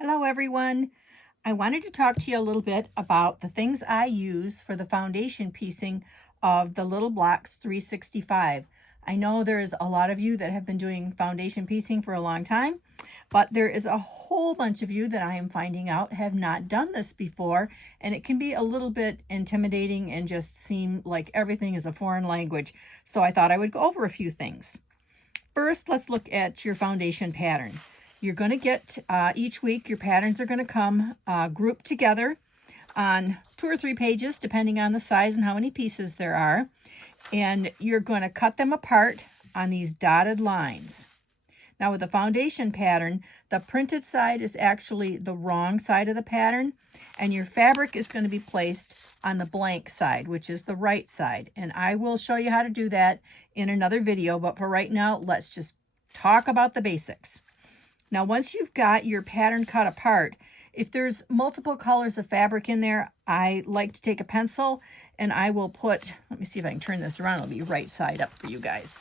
Hello everyone. I wanted to talk to you a little bit about the things I use for the foundation piecing of the Little Blocks 365. I know there's a lot of you that have been doing foundation piecing for a long time, but there is a whole bunch of you that I am finding out have not done this before, and it can be a little bit intimidating and just seem like everything is a foreign language. So I thought I would go over a few things. First, let's look at your foundation pattern. You're going to get each week, your patterns are going to come grouped together on 2 or 3 pages, depending on the size and how many pieces there are. And you're going to cut them apart on these dotted lines. Now with the foundation pattern, the printed side is actually the wrong side of the pattern, and your fabric is going to be placed on the blank side, which is the right side. And I will show you how to do that in another video, but for right now, let's just talk about the basics. Now, once you've got your pattern cut apart, if there's multiple colors of fabric in there, I like to take a pencil and I will put, let me see if I can turn this around, it'll be right side up for you guys.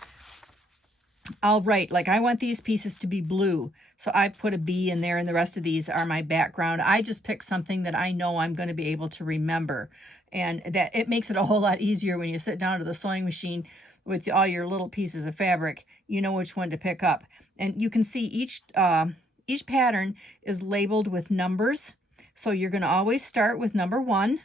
I'll write, like I want these pieces to be blue, so I put a B in there and the rest of these are my background. I just pick something that I know I'm going to be able to remember, and that it makes it a whole lot easier when you sit down to the sewing machine with all your little pieces of fabric. You know which one to pick up. And you can see each pattern is labeled with numbers. So you're going to always start with number 1.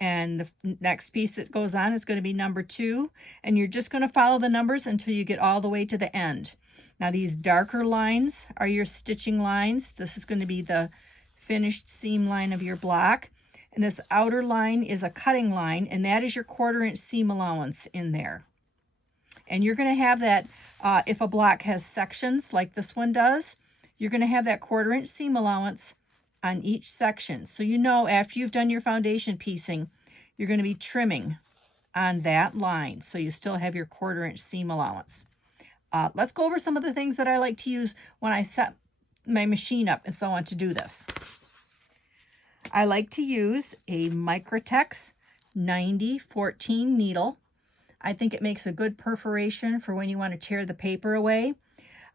And the next piece that goes on is going to be number 2. And you're just going to follow the numbers until you get all the way to the end. Now these darker lines are your stitching lines. This is going to be the finished seam line of your block. And this outer line is a cutting line, and that is your 1/4 inch seam allowance in there. And you're going to have that, if a block has sections like this one does, you're going to have that 1/4 inch seam allowance on each section. So you know after you've done your foundation piecing, you're going to be trimming on that line. So you still have your 1/4 inch seam allowance. Let's go over some of the things that I like to use when I set my machine up and so on to do this. I like to use a Microtex 9014 needle. I think it makes a good perforation for when you want to tear the paper away.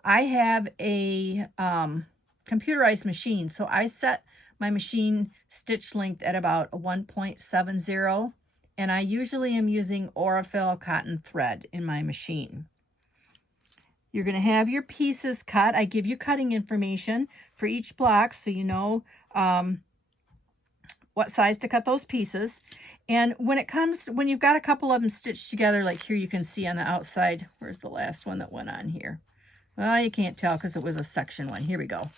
I have a computerized machine, so I set my machine stitch length at about 1.70, and I usually am using Aurifil cotton thread in my machine. You're going to have your pieces cut. I give you cutting information for each block so you know what size to cut those pieces. And when you've got a couple of them stitched together, like here you can see on the outside, where's the last one that went on here? Well, you can't tell because it was a section one. Here we go.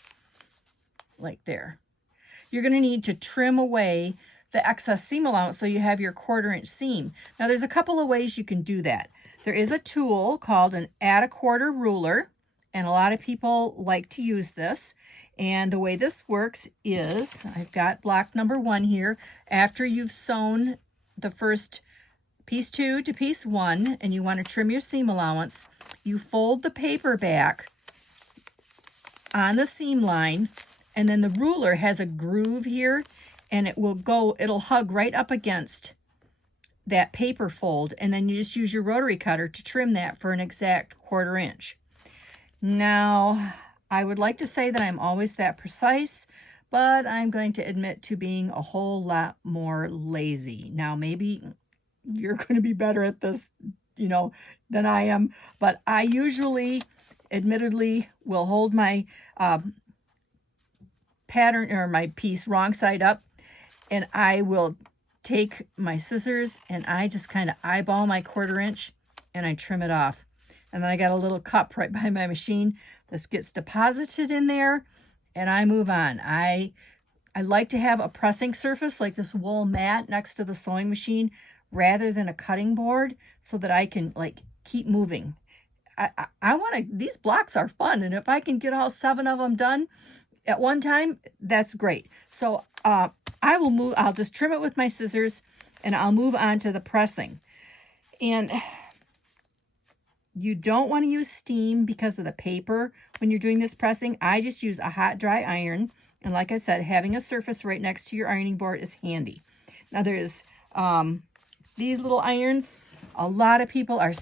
Like there. You're going to need to trim away the excess seam allowance so you have your 1/4 inch seam. Now there's a couple of ways you can do that. There is a tool called an add a quarter ruler, and a lot of people like to use this. And the way this works is, I've got block number 1 here. After you've sewn the first piece 2 to piece 1, and you want to trim your seam allowance, you fold the paper back on the seam line, and then the ruler has a groove here, and it'll hug right up against that paper fold, and then you just use your rotary cutter to trim that for an exact 1/4 inch. Now, I would like to say that I'm always that precise, but I'm going to admit to being a whole lot more lazy. Now, maybe you're going to be better at this, than I am, but I usually, admittedly, will hold my pattern or my piece wrong side up, and I will take my scissors and I just kind of eyeball my 1/4 inch and I trim it off. And then I got a little cup right by my machine. This gets deposited in there, and I move on. I like to have a pressing surface like this wool mat next to the sewing machine rather than a cutting board so that I can keep moving. These blocks are fun, and if I can get all 7 of them done at one time, that's great. So I'll just trim it with my scissors, and I'll move on to the pressing. And you don't want to use steam because of the paper when you're doing this pressing. I just use a hot, dry iron. And like I said, having a surface right next to your ironing board is handy. Now there's these little irons. A lot of people are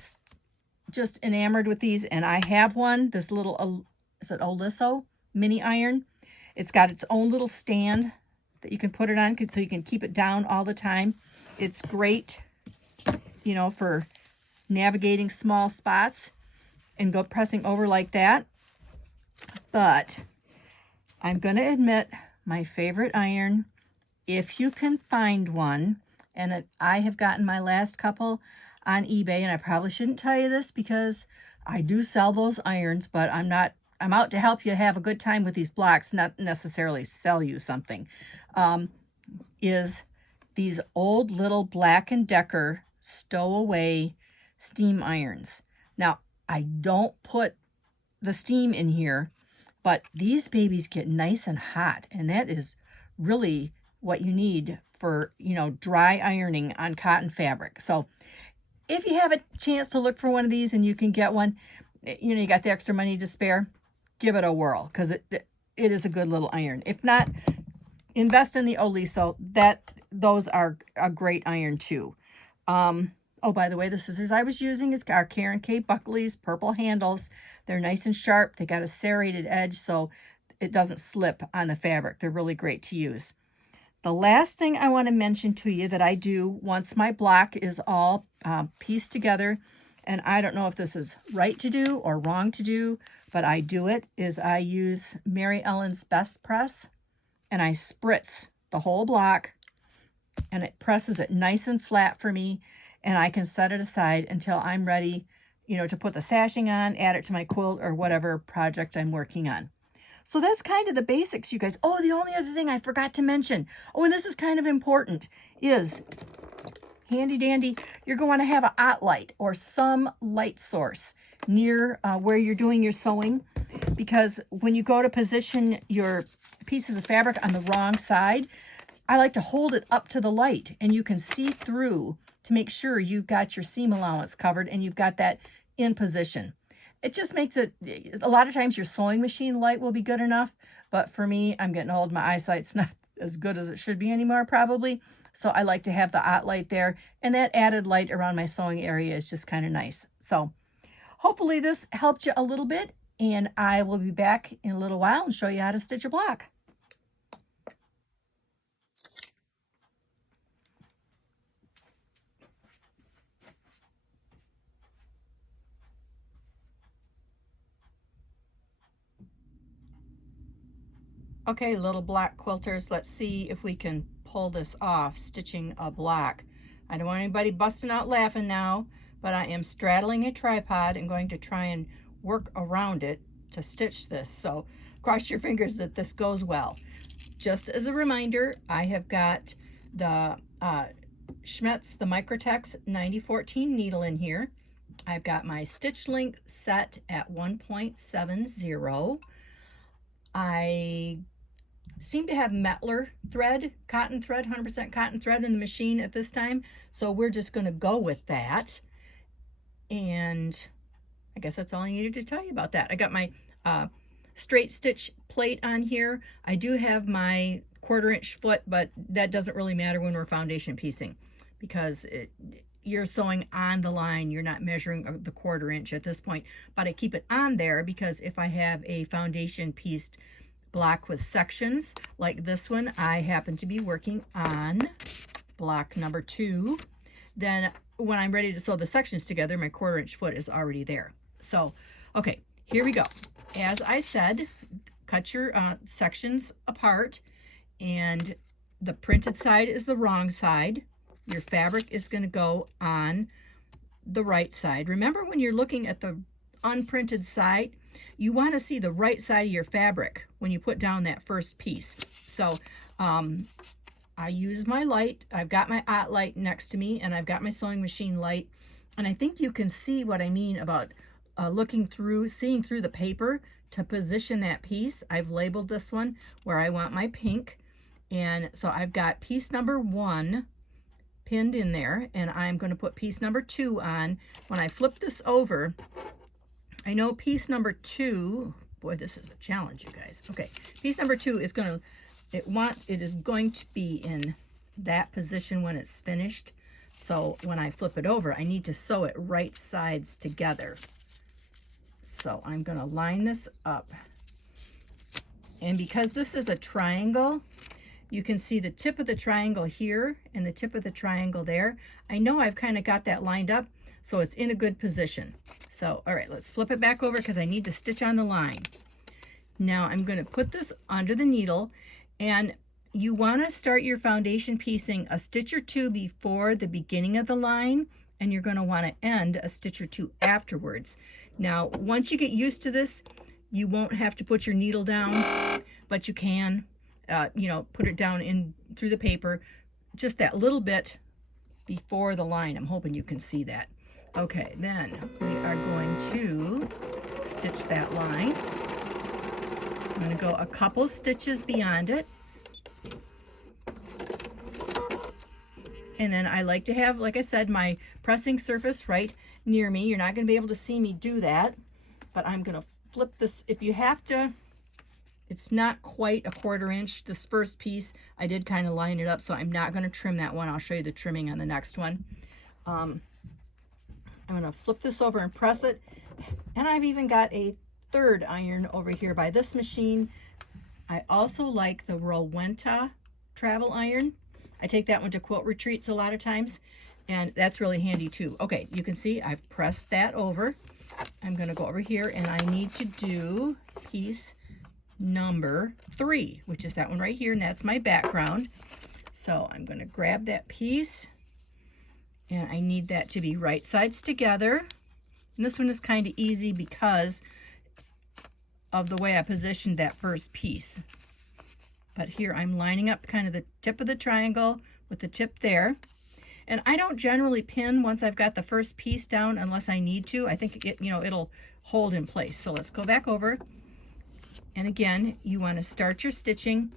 just enamored with these, and I have one, this little, is it Alisso mini iron? It's got its own little stand that you can put it on so you can keep it down all the time. It's great, you know, for navigating small spots and go pressing over like that. But I'm going to admit my favorite iron, if you can find one, and I have gotten my last couple on eBay, and I probably shouldn't tell you this because I do sell those irons, but I'm out to help you have a good time with these blocks, not necessarily sell you something, is these old little Black & Decker stowaway steam irons. Now, I don't put the steam in here, but these babies get nice and hot, and that is really what you need for, you know, dry ironing on cotton fabric. So if you have a chance to look for one of these and you can get one, you know, you got the extra money to spare, give it a whirl, because it is a good little iron. If not, invest in the Alisso. Those are a great iron too. Oh, by the way, the scissors I was using is our Karen K. Buckley's purple handles. They're nice and sharp. They got a serrated edge so it doesn't slip on the fabric. They're really great to use. The last thing I want to mention to you that I do once my block is all pieced together, and I don't know if this is right to do or wrong to do, but I do it, is I use Mary Ellen's Best Press, and I spritz the whole block, and it presses it nice and flat for me, and I can set it aside until I'm ready, you know, to put the sashing on, add it to my quilt or whatever project I'm working on. So that's kind of the basics, you guys. Oh, the only other thing I forgot to mention, oh, and this is kind of important, is handy dandy, you're going to have a hot light or some light source near where you're doing your sewing, because when you go to position your pieces of fabric on the wrong side, I like to hold it up to the light and you can see through to make sure you've got your seam allowance covered and you've got that in position. It just makes it, a lot of times your sewing machine light will be good enough, but for me, I'm getting old, my eyesight's not as good as it should be anymore probably, so I like to have the hot light there, and that added light around my sewing area is just kind of nice. So hopefully this helped you a little bit, and I will be back in a little while and show you how to stitch a block. Okay, little block quilters, let's see if we can pull this off, stitching a block. I don't want anybody busting out laughing now, but I am straddling a tripod and going to try and work around it to stitch this. So cross your fingers that this goes well. Just as a reminder, I have got the Schmetz, the Microtex 9014 needle in here. I've got my stitch length set at 1.70. I seem to have Mettler thread, cotton thread, 100% cotton thread in the machine at this time. So we're just going to go with that. And I guess that's all I needed to tell you about that. I got my straight stitch plate on here. I do have my 1/4 inch foot, but that doesn't really matter when we're foundation piecing because you're sewing on the line. You're not measuring the 1/4 inch at this point, but I keep it on there because if I have a foundation pieced block with sections like this one, I happen to be working on block number 2, then when I'm ready to sew the sections together, my 1/4 inch foot is already there. So, okay, here we go. As I said, cut your sections apart, and the printed side is the wrong side. Your fabric is going to go on the right side. Remember, when you're looking at the unprinted side, you want to see the right side of your fabric when you put down that first piece. So I use my light. I've got my hot light next to me, and I've got my sewing machine light. And I think you can see what I mean about looking through, seeing through the paper to position that piece. I've labeled this one where I want my pink. And so I've got piece number 1 pinned in there, and I'm going to put piece number 2 on. When I flip this over, I know piece number 2, boy, this is a challenge, you guys. Okay, piece number 2 is going to, it is going to be in that position when it's finished. So when I flip it over, I need to sew it right sides together. So I'm going to line this up And because this is a triangle, you can see the tip of the triangle here and the tip of the triangle there. I know I've kind of got that lined up, so it's in a good position. So, all right, let's flip it back over because I need to stitch on the line. Now I'm going to put this under the needle, and you want to start your foundation piecing a stitch or two before the beginning of the line, and you're going to want to end a stitch or two afterwards. Now, once you get used to this, you won't have to put your needle down, but you can, put it down in through the paper, just that little bit before the line. I'm hoping you can see that. Okay, then we are going to stitch that line. I'm going to go a couple stitches beyond it. And then I like to have, like I said, my pressing surface right near me. You're not going to be able to see me do that, but I'm going to flip this. If you have to, it's not quite a 1/4 inch. This first piece, I did kind of line it up, so I'm not going to trim that one. I'll show you the trimming on the next one. I'm going to flip this over and press it. And I've even got a 3rd iron over here by this machine. I also like the Rowenta travel iron. I take that one to quilt retreats a lot of times, and that's really handy too. Okay, you can see I've pressed that over. I'm going to go over here, and I need to do piece number 3, which is that one right here, and that's my background. So I'm going to grab that piece, and I need that to be right sides together. And this one is kind of easy because of the way I positioned that first piece. But here I'm lining up kind of the tip of the triangle with the tip there. And I don't generally pin once I've got the first piece down unless I need to. I think it'll hold in place. So let's go back over. And again, you want to start your stitching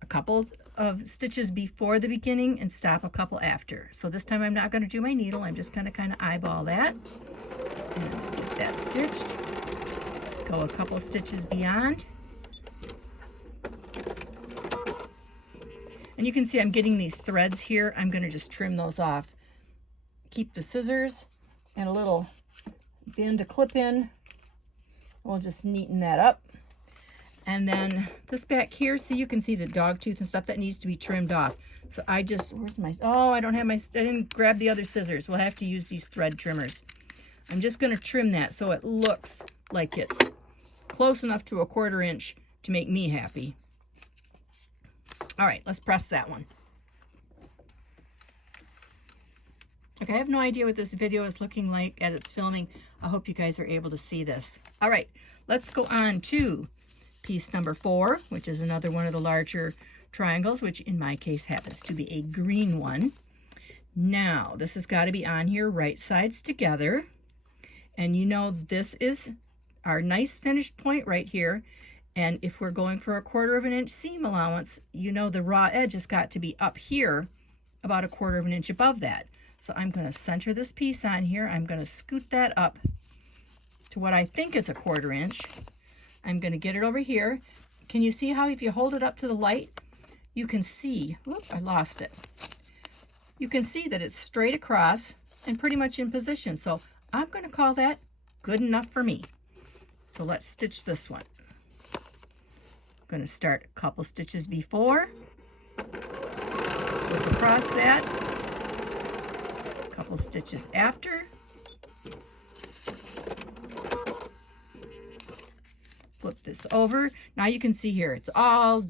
a couple of stitches before the beginning and stop a couple after. So this time I'm not going to do my needle. I'm just going to kind of eyeball that. And get that stitched. Go a couple stitches beyond. And you can see I'm getting these threads here. I'm going to just trim those off. Keep the scissors and a little bin to clip in. We'll just neaten that up. And then this back here, see, you can see the dog tooth and stuff that needs to be trimmed off. So I just, I didn't grab the other scissors. We'll have to use these thread trimmers. I'm just going to trim that so it looks like it's close enough to a 1/4 inch to make me happy. All right, let's press that one. Okay, I have no idea what this video is looking like as it's filming. I hope you guys are able to see this. All right, let's go on to piece number 4, which is another one of the larger triangles, which in my case happens to be a green one. Now, this has got to be on here right sides together. And this is our nice finished point right here. And if we're going for a 1/4 inch seam allowance, the raw edge has got to be up here about a 1/4 inch above that. So I'm going to center this piece on here. I'm going to scoot that up to what I think is a 1/4 inch. I'm going to get it over here. Can you see how if you hold it up to the light, you can see, whoops, I lost it. You can see that it's straight across and pretty much in position. So I'm going to call that good enough for me. So let's stitch this one. I'm going to start a couple stitches before, look across that, a couple stitches after, flip this over. Now you can see here, it's all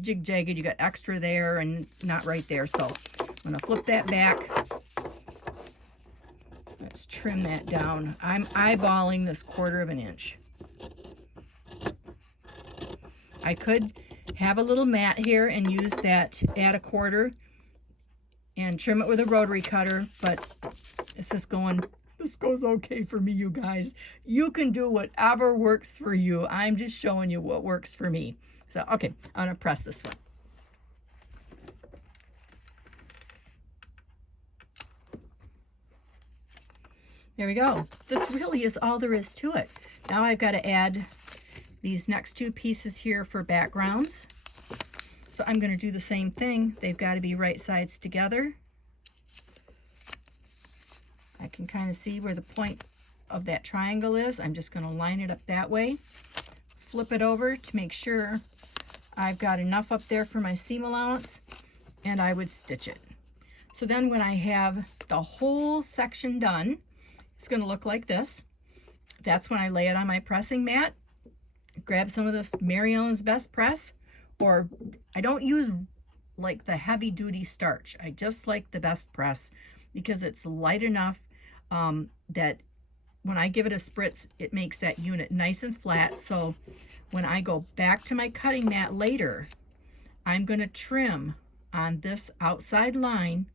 jig-jagged. You got extra there and not right there. So I'm going to flip that back. Let's trim that down. I'm eyeballing this 1/4 inch. I could have a little mat here and use that at a 1/4 and trim it with a rotary cutter, but this goes okay for me, you guys. You can do whatever works for you. I'm just showing you what works for me. So, okay, I'm going to press this one. There we go. This really is all there is to it. Now I've got to add these next 2 pieces here for backgrounds. So I'm going to do the same thing. They've got to be right sides together. I can kind of see where the point of that triangle is. I'm just going to line it up that way. Flip it over to make sure I've got enough up there for my seam allowance, and I would stitch it. So then when I have the whole section done, it's going to look like this. That's when I lay it on my pressing mat, grab some of this Mary Ellen's Best Press, or I don't use like the heavy duty starch. I just like the Best Press because it's light enough that when I give it a spritz, it makes that unit nice and flat. So when I go back to my cutting mat later, I'm going to trim on this outside line,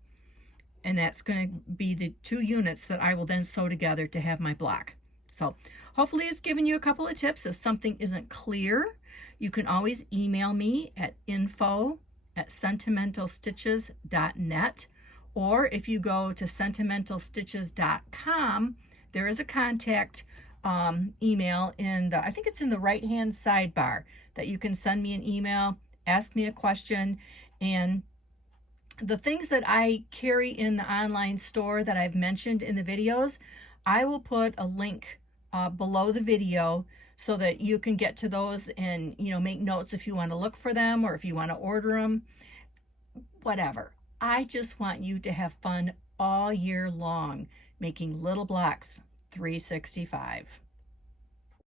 and that's going to be the 2 units that I will then sew together to have my block. So hopefully it's given you a couple of tips. If something isn't clear, you can always email me at info@sentimentalstitches.net, or if you go to sentimentalstitches.com, there is a contact email in the, I think it's in the right hand sidebar, that you can send me an email, ask me a question. And the things that I carry in the online store that I've mentioned in the videos, I will put a link below the video so that you can get to those and, you know, make notes if you want to look for them or if you want to order them, whatever. I just want you to have fun all year long making Little Blocks 365.